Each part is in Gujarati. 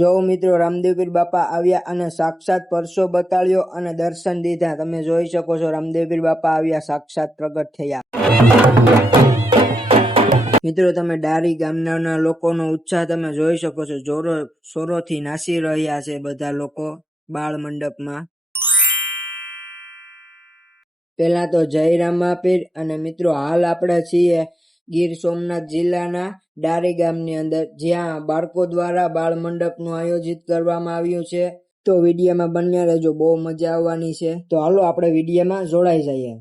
જો મિત્રો રામદેવ પીર બાપા આવ્યા અને સાક્ષાત પરસો બતાડ્યો અને દર્શન દીધા. તમે જોઈ શકો છો રામદેવ પીર બાપા આવ્યા, સાક્ષાત પ્રગટ થયા. મિત્રો તમે ડારી ગામના લોકોનો ઉત્સાહ તમે જોઈ શકો છો. જોરો શોરોથી નાસી રહ્યા છે બધા લોકો બાળ મંડપમાં. પેલા તો જય રામાપીર. અને મિત્રો હાલ આપણે છીએ ગીર સોમનાથ જિલ્લાના ડારી ગામની અંદર, જ્યાં બાળકો દ્વારા બાળ મંડપનું આયોજિત કરવામાં આવ્યું છે. તો વિડીયોમાં બન્યા રહેજો, બહુ મજા આવવાની છે. તો હાલો આપણે વિડીયોમાં જોડાઈ જઈએ.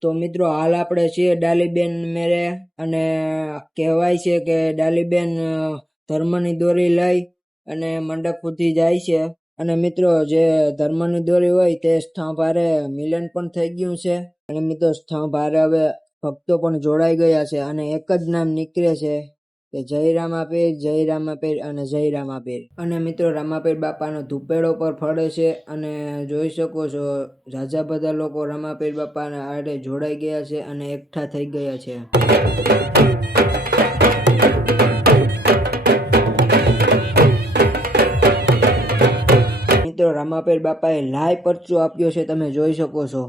તો મિત્રો હાલ આપણે છીએ ડાલીબેન મેરે, અને કહેવાય છે કે ડાલીબેન ધર્મની દોરી લઈ અને મંડપ સુધી જાય છે. અને મિત્રો જે ધર્મની દોરી હોય તે સ્થળ ભારે મિલન પણ થઈ ગયું છે. અને મિત્રો સ્થળ ભારે હવે ભક્તો પણ જોડાઈ ગયા છે અને એક જ નામ નીકળે છે કે જય રામાપીર, જય રામાપીર અને જય રામાપીર. અને મિત્રો રામાપીર બાપાનો ધૂપેડો પર ફળે છે અને જોઈ શકો છો ઝાઝા બધા લોકો રામાપીર બાપાના આડે જોડાઈ ગયા છે અને એકઠા થઈ ગયા છે. મિત્રો રામાપીર બાપાએ લાય પરચો આપ્યો છે, તમે જોઈ શકો છો.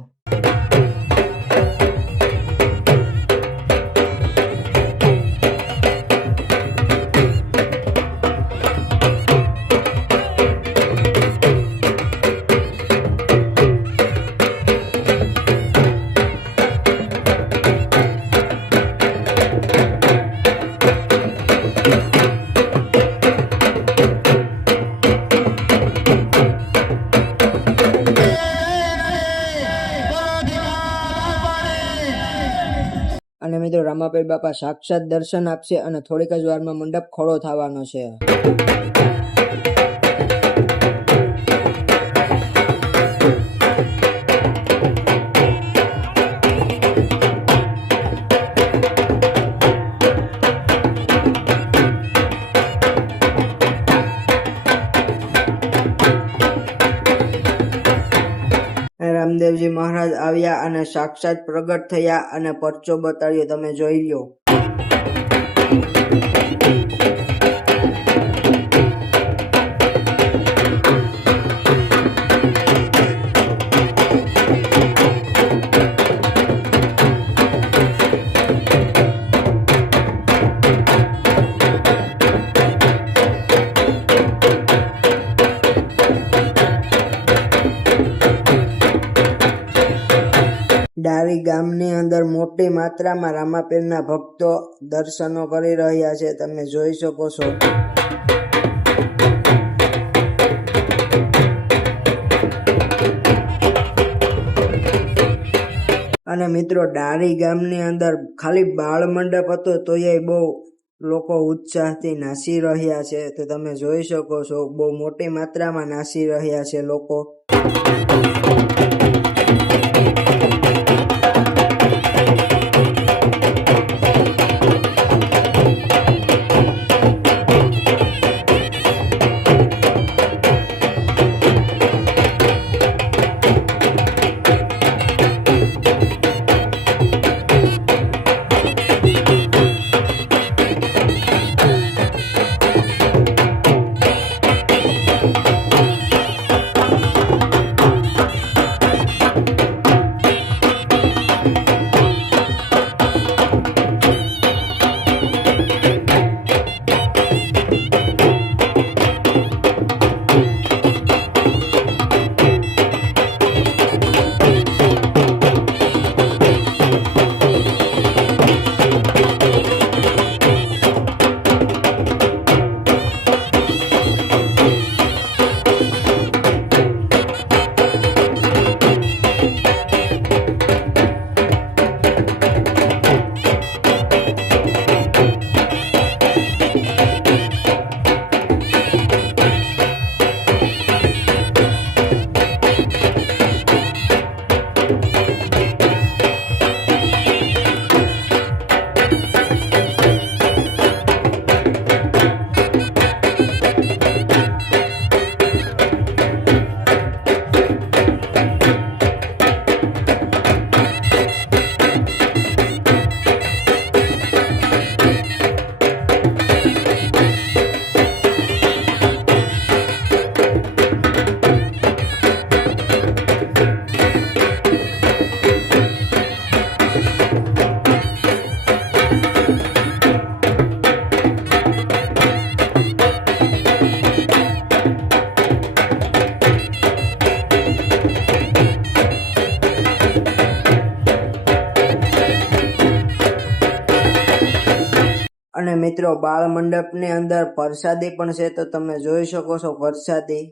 અને મિત્રો રામાપીર બાપા સાક્ષાત દર્શન આપશે અને થોડીક જ વારમાં મંડપ ખોળો થવાનો છે. રામદેવજી મહારાજ આવ્યા અને સાક્ષાત પ્રગટ થયા અને પરચો બતાડ્યો, તમે જોઈ લો. ડારી ગામની અંદર મોટી માત્રામાં રામાપીરના ભક્તો દર્શનો કરી રહ્યા છે, તમે જોઈ શકો છો. અને મિત્રો ડારી ગામની અંદર ખાલી બાળ મંડપ હતો તો એ બહુ લોકો ઉત્સાહથી નાસી રહ્યા છે, તો તમે જોઈ શકો છો બહુ મોટી માત્રામાં નાસી રહ્યા છે લોકો. મિત્રો બાળ મંડપની અંદર પ્રસાદી પણ છે, તો તમે જોઈ શકો છો પ્રસાદી.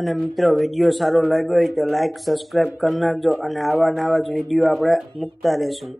અને મિત્રો વિડીયો સારો લાગ્યો હોય તો લાઈક સબસ્ક્રાઈબ કરી નાખજો અને આવા નવા જ વિડીયો આપણે મૂકતા રહેશું.